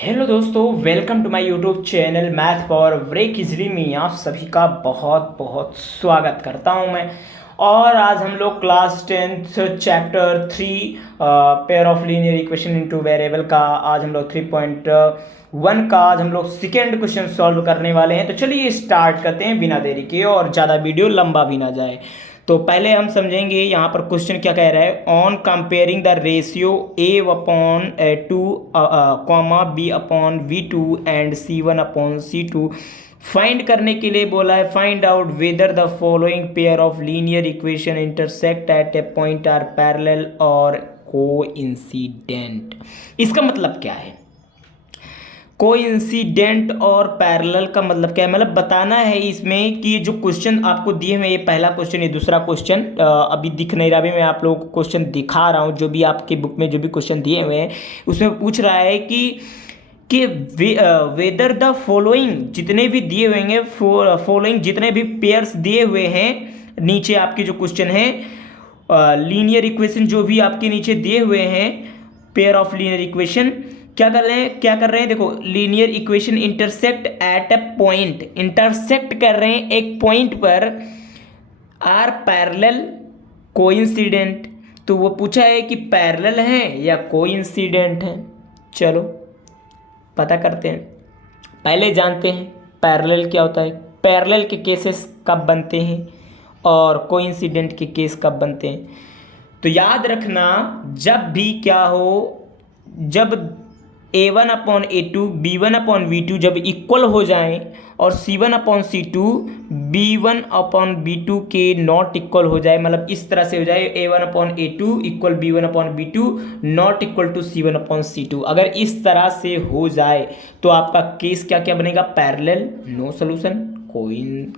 Hello दोस्तों, welcome to my YouTube channel math power break easily में आप सभी का बहुत बहुत स्वागत करता हूं मैं। और आज हम लोग class 10th chapter 3 pair of linear equation into variable का आज हम लोग 3.1 का आज हम लोग सेकेंड क्वेश्चन सॉल्व करने वाले हैं। तो चलिए स्टार्ट करते हैं बिना देरी के और ज़्यादा वीडियो लंबा भी ना जाए। तो पहले हम समझेंगे यहाँ पर क्वेश्चन क्या कह रहा है। On comparing the ratio a upon two comma B upon V2 and C1 upon C2 find करने के लिए बोला है। Find out whether the following pair of linear equation intersect at a point are parallel और coincident. इसका मतलब क्या है? कोइंसिडेंट और पैरेलल का मतलब क्या है? मतलब बताना है इसमें कि जो क्वेश्चन आपको दिए हुए, ये पहला क्वेश्चन, ये दूसरा क्वेश्चन अभी दिख नहीं रहा, अभी मैं आप लोगों को क्वेश्चन दिखा रहा हूँ। जो भी आपके बुक में जो भी क्वेश्चन दिए हुए हैं उसमें पूछ रहा है कि वेदर द फॉलोइंग, जितने भी दिए हुए हैं फॉलोइंग जितने भी पेयर्स दिए हुए हैं, नीचे आपके जो क्वेश्चन है लीनियर इक्वेशन जो भी आपके नीचे दिए हुए हैं पेयर ऑफ लीनियर इक्वेशन, क्या कर रहे हैं देखो, linear equation intersect at a point, intersect कर रहे हैं एक पॉइंट पर, आर पैरेलल कोइंसिडेंट। तो वो पूछा है कि पैरेलल है या कोइंसिडेंट है। चलो पता करते हैं। पहले जानते हैं पैरेलल क्या होता है, पैरेलल के केसेस कब बनते हैं और कोइंसिडेंट के केस कब बनते हैं। तो याद रखना, जब भी क्या हो, जब A1 upon A2 B1 upon V2 जब इक्वल हो जाएं और C1 upon C2 B1 upon B2 के नॉट इक्वल हो जाए, मतलब इस तरह से हो जाए A1 upon A2 equal B1 upon B2 not equal to C1 upon C2, अगर इस तरह से हो जाए तो आपका केस क्या क्या बनेगा? Parallel, no solution,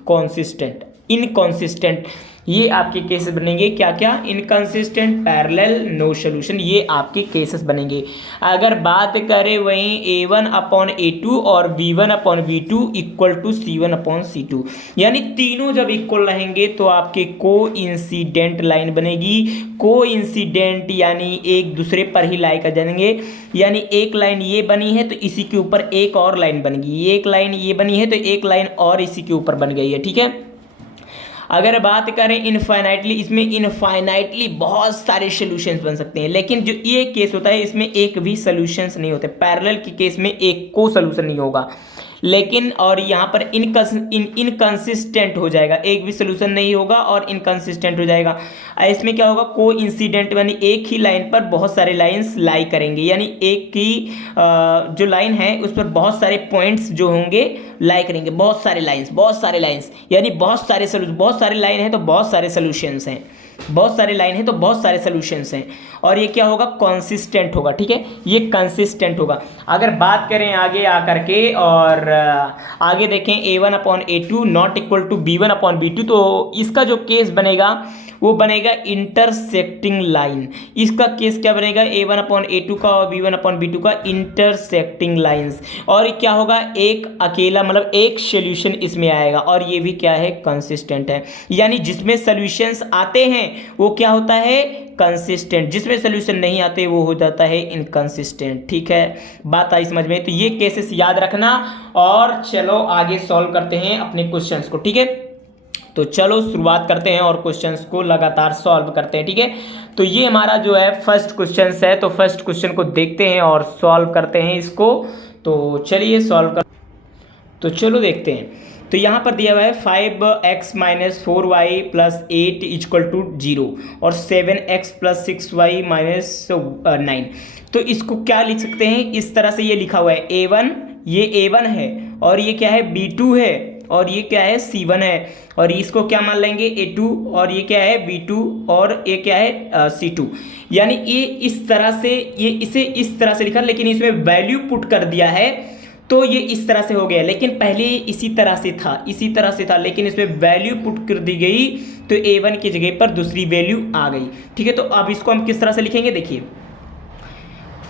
consistent, inconsistent. ये आपके केसेस बनेंगे क्या क्या? इनकंसिस्टेंट, पैरेलल, नो सोल्यूशन, ये आपके केसेस बनेंगे। अगर बात करें वहीं A1 अपॉन A2 और B1 upon B2 equal to C1 upon C2, यानी तीनों जब इक्वल रहेंगे तो आपके को इंसिडेंट लाइन बनेगी। को इंसिडेंट यानी एक दूसरे पर ही लाई कर जाएंगे, यानी एक लाइन ये बनी है तो इसी के ऊपर एक और लाइन बन गई, एक लाइन ये बनी है तो एक लाइन और इसी के ऊपर बन गई है। ठीक है। अगर बात करें इनफाइनाइटली, इसमें इनफाइनाइटली बहुत सारे सॉल्यूशंस बन सकते हैं, लेकिन जो ये केस होता है इसमें एक भी सॉल्यूशंस नहीं होते। पैरेलल के केस में एक को सॉल्यूशन नहीं होगा, लेकिन और यहाँ पर इनकंसिस्टेंट हो जाएगा, एक भी सोल्यूशन नहीं होगा और इनकंसिस्टेंट हो जाएगा। इसमें क्या होगा? को इंसिडेंट, यानी एक ही लाइन पर बहुत सारे लाइंस लाई करेंगे, यानी एक ही जो लाइन है उस पर बहुत सारे पॉइंट्स जो होंगे लाई करेंगे, बहुत सारे लाइंस यानी बहुत सारे सोल्यूशन, बहुत सारे लाइन है तो बहुत सारे सोल्यूशंस हैं, बहुत सारे लाइन है तो बहुत सारे सोल्यूशंस हैं। और ये क्या होगा? कंसिस्टेंट होगा। ठीक है, ये कंसिस्टेंट होगा। अगर बात करें आगे आकर के और आगे देखें A1 upon A2 not equal to B1 upon B2, तो इसका जो केस बनेगा वो बनेगा इंटरसेक्टिंग लाइन। इसका केस क्या बनेगा? A1 अपॉन A2 का और B1 अपॉन B2 का इंटरसेक्टिंग लाइंस। और क्या होगा? एक अकेला, मतलब एक सोल्यूशन इसमें आएगा, और ये भी क्या है? कंसिस्टेंट है। यानी जिसमें सोल्यूशंस आते हैं वो क्या होता है? कंसिस्टेंट, जिसमें सोल्यूशन नहीं आते वो हो जाता है इनकंसिस्टेंट। ठीक है, बात आई समझ में? तो ये केसेस याद रखना और चलो आगे सॉल्व करते हैं अपने क्वेश्चंस को। ठीक है, तो चलो शुरुआत करते हैं और क्वेश्चंस को लगातार सॉल्व करते हैं। ठीक है, तो ये हमारा जो है फर्स्ट क्वेश्चन है, तो फर्स्ट क्वेश्चन को देखते हैं और सॉल्व करते हैं इसको। तो चलिए सॉल्व कर, तो चलो देखते हैं। तो यहाँ पर दिया हुआ है 5x minus 4y plus 8 equal to 0 और 7x प्लस 6y माइनस 9। तो इसको क्या लिख सकते हैं? इस तरह से ये लिखा हुआ है A1, ये A1 है और ये क्या है? B2 है और ये क्या है? C1 है। और इसको क्या मान लेंगे? A2, और ये क्या है? B2, और ये क्या है? C2। यानी ये इस तरह से, ये इसे इस तरह से लिखा, लेकिन इसमें वैल्यू पुट कर दिया है तो ये इस तरह से हो गया। लेकिन पहले इसी तरह से था, लेकिन इसमें वैल्यू पुट कर दी गई तो A1 की जगह पर दूसरी वैल्यू आ गई। ठीक है, तो अब इसको हम किस तरह से लिखेंगे? देखिए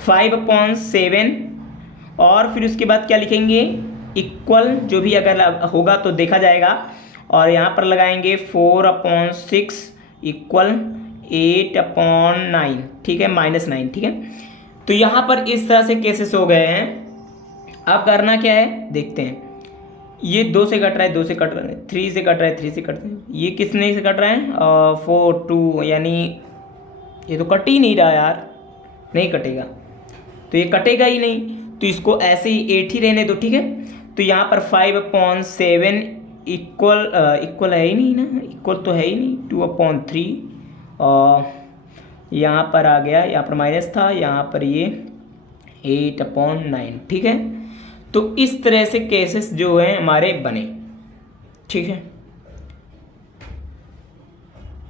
5/7 और फिर उसके बाद क्या लिखेंगे? इक्वल, जो भी अगर होगा तो देखा जाएगा, और यहाँ पर लगाएंगे 4/6 इक्वल 8/9। ठीक है, -9। ठीक है, तो यहाँ पर इस तरह से केसेस हो गए हैं। अब करना क्या है देखते हैं। ये 2 से कट रहा है, 2 से कट रहा है, 3 से कट रहा है, 3 से कट रहा है, ये किसने से कट रहा है 4 2, यानी ये तो कट ही नहीं रहा यार, नहीं कटेगा, तो ये कटेगा ही नहीं, तो इसको ऐसे ही 8 ही रहने दो, ठीक है। तो यहाँ पर 5/7 इक्वल है ही नहीं ना, इक्वल तो है ही नहीं, 2/3 और यहाँ पर आ गया, यहाँ पर माइनस था, यहाँ पर ये 8/9, ठीक है। तो इस तरह से केसेस जो हैं हमारे बने, ठीक है।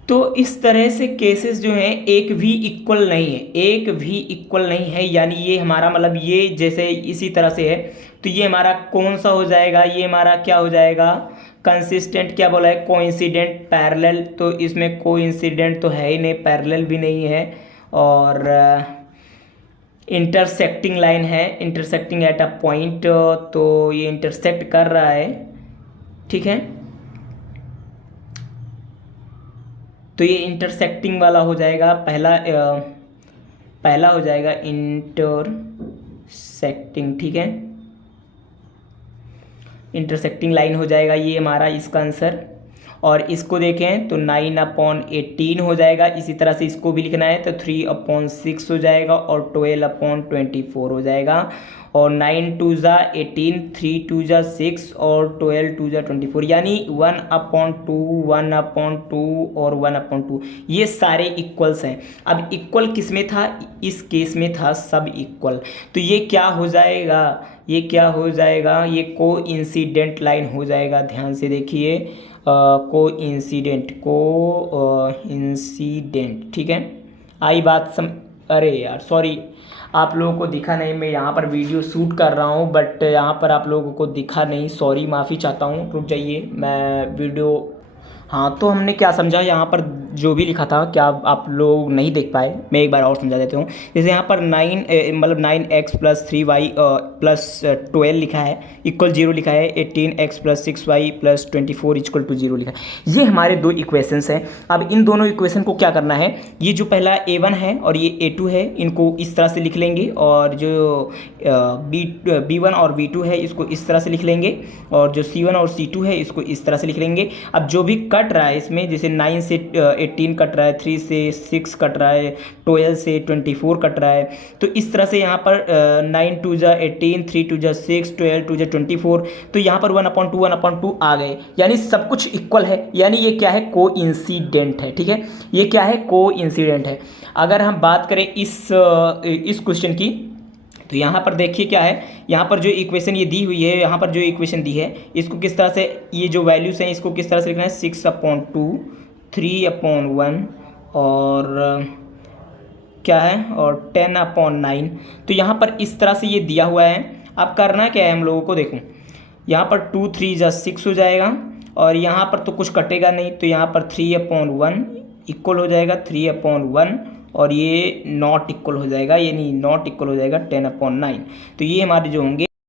तो इस तरह से केसेस जो हैं एक भी इक्वल नहीं है, एक भी इक्वल नहीं है, यानी ये हमारा मतलब ये जैसे इसी तरह से है, तो ये हमारा कौन सा हो जाएगा, ये हमारा क्या हो जाएगा, कंसिस्टेंट, क्या बोला है, कोइंसिडेंट पैरेलल, तो इसमें कोइंसिडेंट तो है ही नहीं, पैरेलल भी नहीं है, और इंटरसेक्टिंग लाइन है, इंटरसेक्टिंग एट अ पॉइंट, तो ये इंटरसेक्ट कर रहा है, ठीक है। तो ये इंटरसेक्टिंग वाला हो जाएगा, पहला हो जाएगा इंटरसेक्टिंग, ठीक है, इंटरसेक्टिंग लाइन हो जाएगा ये हमारा इसका आंसर। और इसको देखें तो 9/18 हो जाएगा, इसी तरह से इसको भी लिखना है तो 3/6 हो जाएगा, और 12/24 हो जाएगा, और 9 2 ज़ा 18, 3 2 ज़ा 6, और 12 2 ज़ा 24, यानी 1/2, 1/2 और 1/2, ये सारे इक्वल्स हैं। अब इक्वल किस में था, इस केस में था सब इक्वल, तो ये क्या हो जाएगा, ये क्या हो जाएगा, ये कोइंसिडेंट लाइन हो जाएगा, ध्यान से देखिए, कोइंसिडेंट, ठीक है। आई बात अरे यार सॉरी, आप लोगों को दिखा नहीं, मैं यहाँ पर वीडियो शूट कर रहा हूँ बट यहाँ पर आप लोगों को दिखा नहीं, सॉरी, माफ़ी चाहता हूँ, रुक जाइए मैं वीडियो। हाँ, तो हमने क्या समझा, यहाँ पर जो भी लिखा था क्या आप लोग नहीं देख पाए, मैं एक बार और समझा देता हूँ। जैसे यहाँ पर 9x + 3y + 12 लिखा है, इक्वल 0 लिखा है, 18x + 6y + 24 = 0 लिखा है, ये हमारे दो इक्वेशंस हैं। अब इन दोनों इक्वेशन को क्या करना है, ये जो पहला a1 है और ये a2 है, इनको इस तरह से लिख लेंगे, और जो b1 और b2 है इसको इस तरह से लिख लेंगे, और जो c1 और c2 है इसको इस तरह से लिख लेंगे। अब जो भी कट रहा है इसमें, जैसे 9 से 18 कट रहा है, 3 से 6 कट रहा है, 12 से 24 कट रहा है, तो इस तरह से यहाँ पर 9 2 ज़ा 18, 3 2 ज़ा 6, 12 2 ज़ा 24, तो यहाँ पर 1/2 आ गए, यानी सब कुछ इक्वल है, यानी ये क्या है, कोइंसिडेंट है, ठीक है, ये क्या है, कोइंसिडेंट है। अगर हम बात करें इस क्वेश्चन की, तो यहाँ पर देखिए क्या है, यहाँ पर जो इक्वेशन ये दी हुई है, यहाँ पर जो इक्वेशन दी है, इसको किस तरह से, ये जो वैल्यूज़ हैं इसको किस तरह से लिखना है, 6/2, 3/1 और क्या है, और 10/9, तो यहाँ पर इस तरह से ये दिया हुआ है। अब करना क्या है हम लोगों को, देखो यहाँ पर 2 3 ज़ा 6 हो जाएगा, और यहाँ पर तो कुछ कटेगा नहीं, तो यहाँ पर 3/1 इक्वल हो जाएगा 3/1, और ये नॉट इक्वल हो जाएगा, यानी नॉट इक्वल हो जाएगा 10/9, तो ये हमारे जो होंगे